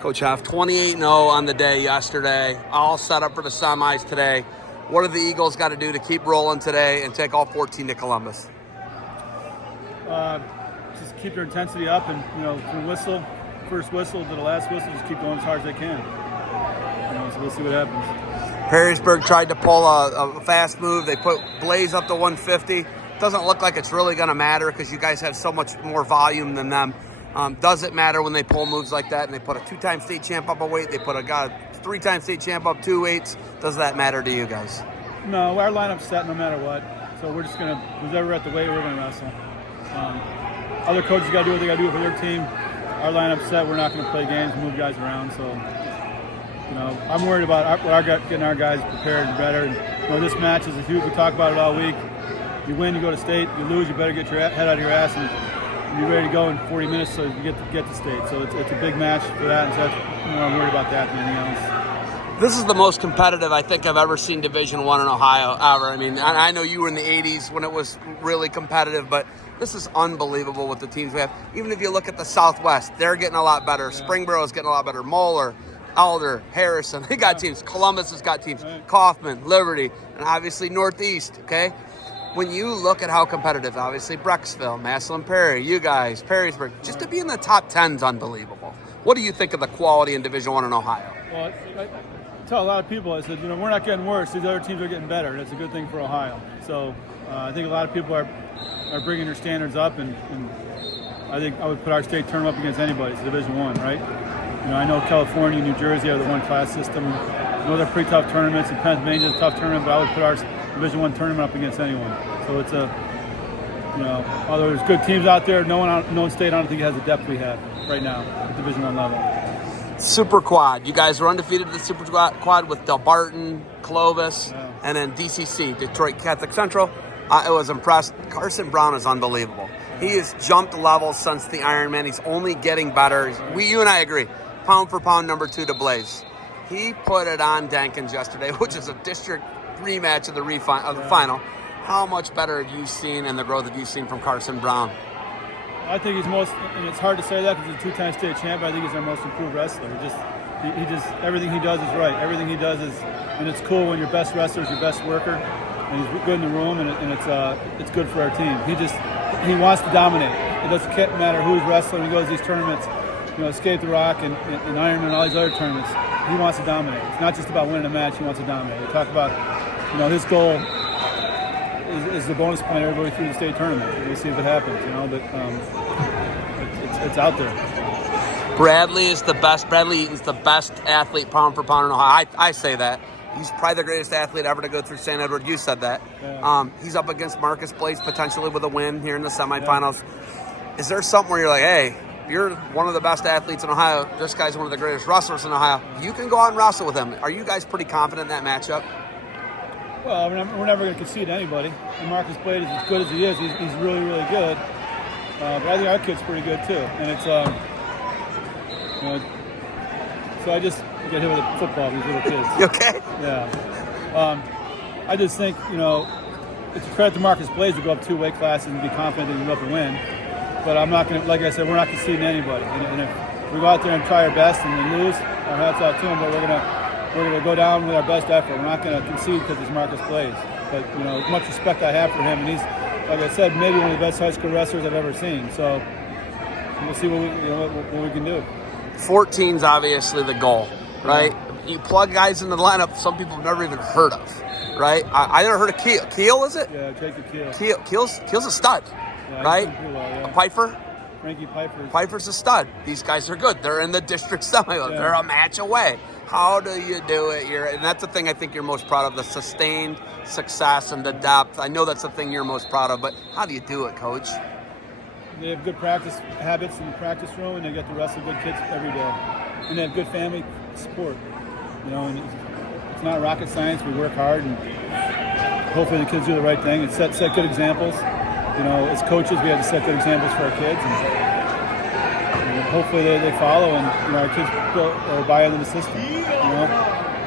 Coach Heff, 28-0 on the day yesterday, all set up for the semis today. What do the Eagles got to do to keep rolling today and take all 14 to Columbus? Just keep their intensity up, and from first whistle to the last whistle, just keep going as hard as they can. So we'll see what happens. Perrysburg tried to pull a fast move. They put Blaze up to 150. Doesn't look like it's really going to matter because you guys have so much more volume than them. Does it matter when they pull moves like that and they put a two-time state champ up a weight? They put a three-time state champ up 2 weights. Does that matter to you guys? No, our lineup's set no matter what. So we're just going to, whoever at the weight, we're going to wrestle. Other coaches got to do what they got to do for their team. Our lineup's set. We're not going to play games and move guys around. So, I'm worried about getting our guys prepared and better. And, this match is a huge. We talk about it all week. You win, you go to state. You lose, you better get your head out of your ass and be ready to go in 40 minutes so you get to state. So it's a big match for that, and so I'm worried about that than anything else. This is the most competitive I think I've ever seen Division I in Ohio ever. I mean, I know you were in the 80s when it was really competitive, but this is unbelievable with the teams we have. Even if you look at the Southwest, they're getting a lot better. Yeah. Springboro's getting a lot better. Moeller, Elder, Harrison, they got teams. Columbus has got teams. Right. Kaufman, Liberty, and obviously Northeast, okay? When you look at how competitive, obviously Brecksville, Massillon Perry, you guys, Perrysburg, just to be in the top 10 is unbelievable. What do you think of the quality in Division I in Ohio? Well, I tell a lot of people, I said, we're not getting worse. These other teams are getting better. That's a good thing for Ohio. So I think a lot of people are bringing their standards up, and I think I would put our state tournament up against anybody. It's Division I, right? I know California and New Jersey have the one-class system. They're pretty tough tournaments, and Pennsylvania is a tough tournament, but I would put our Division I tournament up against anyone. So it's although there's good teams out there, no state I don't think has the depth we have right now at Division I level. Super Quad. You guys were undefeated at the Super Quad with Del Barton, Clovis, and then DCC, Detroit Catholic Central. I was impressed. Carson Brown is unbelievable. He has jumped levels since the Ironman. He's only getting better. You and I agree. Pound for pound, number 2 to Blaze. He put it on Dankins yesterday, which is a district rematch of the final. How much better have you seen and the growth have you seen from Carson Brown? I think he's and it's hard to say that because he's a 2-time state champ, but I think he's our most improved wrestler. He just everything he does is right. Everything he does is, and it's cool when your best wrestler is your best worker, and he's good in the room, and it's good for our team. He wants to dominate. It doesn't matter who's wrestling. He goes to these tournaments, Escape the Rock and Ironman and all these other tournaments. He wants to dominate. It's not just about winning a match. He wants to dominate. We talk about, his goal is the bonus point everybody through the state tournament. We'll see if it happens, but it's out there. Bradley is the best. Bradley Eaton's the best athlete pound for pound in Ohio. I say that. He's probably the greatest athlete ever to go through St. Edward. You said that. Yeah. He's up against Marcus Blaze potentially with a win here in the semifinals. Yeah. Is there something where you're like, hey, you're one of the best athletes in Ohio. This guy's one of the greatest wrestlers in Ohio. You can go out and wrestle with him. Are you guys pretty confident in that matchup? Well, we're never going to concede to anybody. And Marcus Blaze is as good as he is. He's really, really good. But I think our kid's pretty good too. And it's, so I just get hit with a football with these little kids. You okay? Yeah. I just think, it's a credit to Marcus Blaze to go up 2 weight classes and be confident that he can go up and win. But I'm not going to, like I said, we're not conceding to anybody. And if we go out there and try our best and we lose, our hats off to him, but we're going to go down with our best effort. We're not going to concede because it's Marcus Blaze. But, as much respect I have for him, and he's, like I said, maybe one of the best high school wrestlers I've ever seen. So we'll see what we can do. 14's obviously the goal, right? Yeah. You plug guys into the lineup some people have never even heard of, right? I never heard of Keel. Keel, is it? Yeah, Jacob Keel. Keel's a stud, right? Yeah. Piper? Frankie Piper. Piper's a stud. These guys are good. They're in the district semi. Yeah. They're a match away. How do you do it? And that's the thing I think you're most proud of, the sustained success and the depth. I know that's the thing you're most proud of, but how do you do it, Coach? They have good practice habits in the practice room, and they get to wrestle good kids every day. And they have good family support. And it's not rocket science. We work hard, and hopefully the kids do the right thing and set good examples. As coaches, we have to set good examples for our kids, and hopefully they follow, and our kids buy into the system.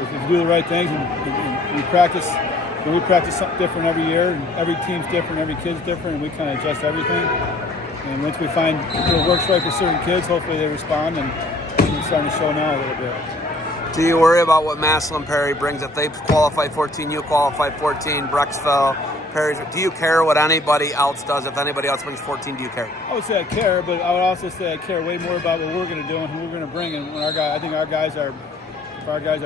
If we do the right things, and we practice something different every year, and every team's different, every kid's different, and we kind of adjust everything. And once we find what works right for certain kids, hopefully they respond, and we'll starting to show now a little bit. Do you worry about what Massillon Perry brings? If they qualify 14, you qualify 14, Brecksville, Perry. Do you care what anybody else does? If anybody else brings 14, do you care? I would say I care, but I would also say I care way more about what we're going to do and who we're going to bring. And when I think our guys are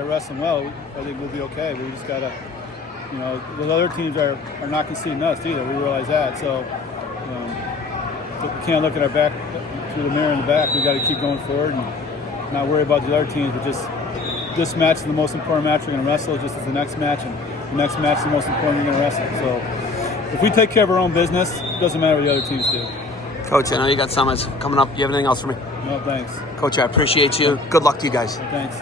wrestling well, I think we'll be okay. We just got to, the other teams are not conceding us either. We realize that. So we can't look at our back through the mirror in the back. We got to keep going forward and not worry about the other teams, but just this match is the most important match we're going to wrestle, just as the next match, and the next match is the most important we're going to wrestle. So if we take care of our own business, it doesn't matter what the other teams do. Coach, I know you got summits coming up. You have anything else for me? No, thanks. Coach, I appreciate you. Good luck to you guys. Thanks.